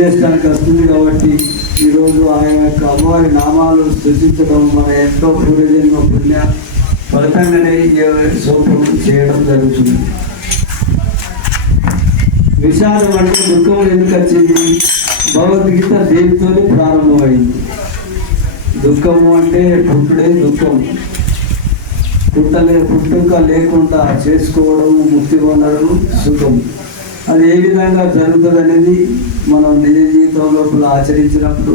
తెలియజేయడానికి వస్తుంది కాబట్టి ఈరోజు ఆయన యొక్క అమ్మవారి నామాలు సృష్టించడం మన ఎంతో పూర్వజన్మ పుణ్య ఫలితంగానే సోపం చేయడం జరుగుతుంది. విషాదం అంటే దుఃఖం ఎందుకు వచ్చింది? భగవద్గీత దేనితోనే ప్రారంభమైంది. దుఃఖము అంటే పుట్టుడే దుఃఖం. పుట్టుక లేకుండా చేసుకోవడం, ముక్తి పొందడం సుఖం. అది ఏ విధంగా జరుగుతుంది అనేది మనం నిజ జీవితం లోపల ఆచరించినప్పుడు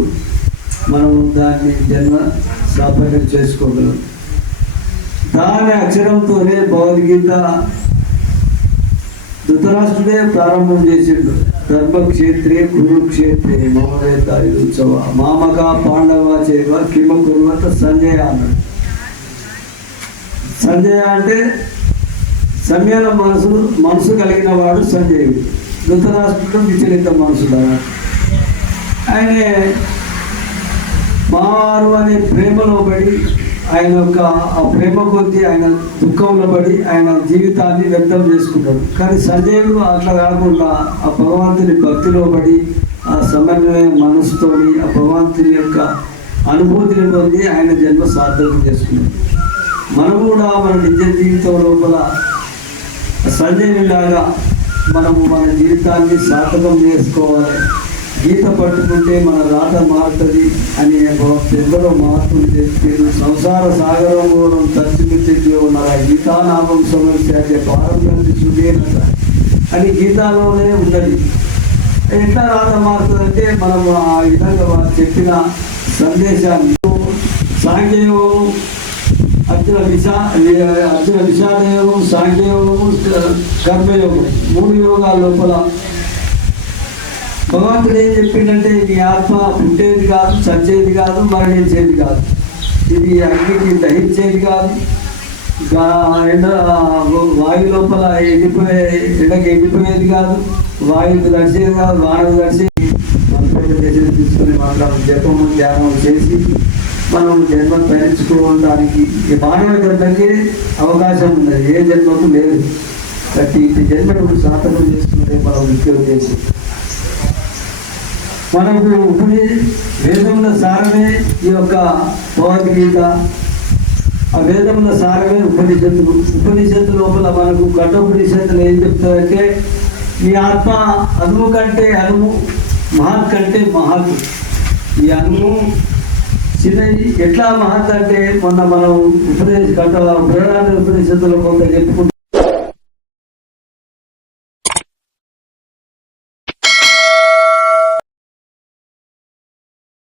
మనం దాన్ని జన్మ సాఫల్యం చేసుకోగలం. దాని అక్షరంతోనే భగవద్గీత ధృతరాష్ట్రుడే ప్రారంభం చేసిండు. ధర్మక్షేత్రే కురుక్షేత్రే మమవేత ఉత్సవ మామక పాండవ చేవ కిమ కుర్వత సంజయ అన్నాడు. సంజయ అంటే సంయమ మనసు కలిగిన వాడు సంజయుడు. ధృతరాష్ట్రుడు విచలిత మనసుడు. ఆయనే మారు అనే ప్రేమలో పడి ఆయన యొక్క ఆ ప్రేమ కొద్దీ ఆయన దుఃఖంలో పడి ఆయన జీవితాన్ని వ్యక్తం చేసుకుంటాడు. కానీ సంజయుడు అట్లా కాకుండా ఆ భగవంతుని భక్తిలో పడి ఆ సమన్వయ మనసుతోని ఆ భగవంతుని యొక్క అనుభూతిని పొంది ఆయన జన్మ సార్థకం చేసుకున్నాడు. మనం కూడా మన నిజ జీవితం లోపల సంజయునిలాగా మనము మన జీవితాన్ని సార్థకం చేసుకోవాలి. గీత పట్టుకుంటే మన రాత మారుతుంది అని ఎందరో మార్పులు చెప్పారు. సంసార సాగరం కూడా తచ్చిమిచ్చి ఉన్నారు. గీతానామం సమస్య అంటే పారంపర్య సుధీనత అని గీతాలోనే ఉన్నది. ఎట్లా రాత మారుతుందంటే మనం ఆ విధంగా వారు చెప్పిన సందేశాన్ని సాంఖ్యయోగం, అర్జున విషాదయోగం, సాంఖ్యయోగము, కర్మయోగం, 3 యోగాల లోపల భగవంతుడు ఏం చెప్పిందంటే నీ ఆత్మ పుట్టేది కాదు, చచ్చేది కాదు, మరణించేది కాదు. ఇది అగ్నికి దహించేది కాదు, వాయు లోపల ఎండకి ఎండిపోయేది కాదు, వాయువుకు దర్శేది కాదు, వానకు దర్శేది. తీసుకుని మాట్లాడు జపము ధ్యానం చేసి మనం జన్మ ధరించుకోవడానికి ఈ మానవ జన్మకి అవకాశం ఉన్నది, ఏ జన్మకు లేదు. ప్రతి జన్మను సార్థకం చేసుకుంటే మనం ముఖ్య ఉద్దేశం. మనకు వేదముల సారమే ఈ యొక్క భగవద్గీత. ఆ వేదముల సారమే ఉపనిషత్తులు. ఉపనిషత్తు లోపల మనకు కఠోపనిషత్తులు ఏం చెప్తారంటే ఈ ఆత్మ అణువు కంటే అణువు, మహత్ కంటే మహత్. ఈ అణువు చిన్నది ఎట్లా మహత్ అంటే మొన్న మనం ఉపనిషత్తులో కొంత చెప్పుకుంటాం.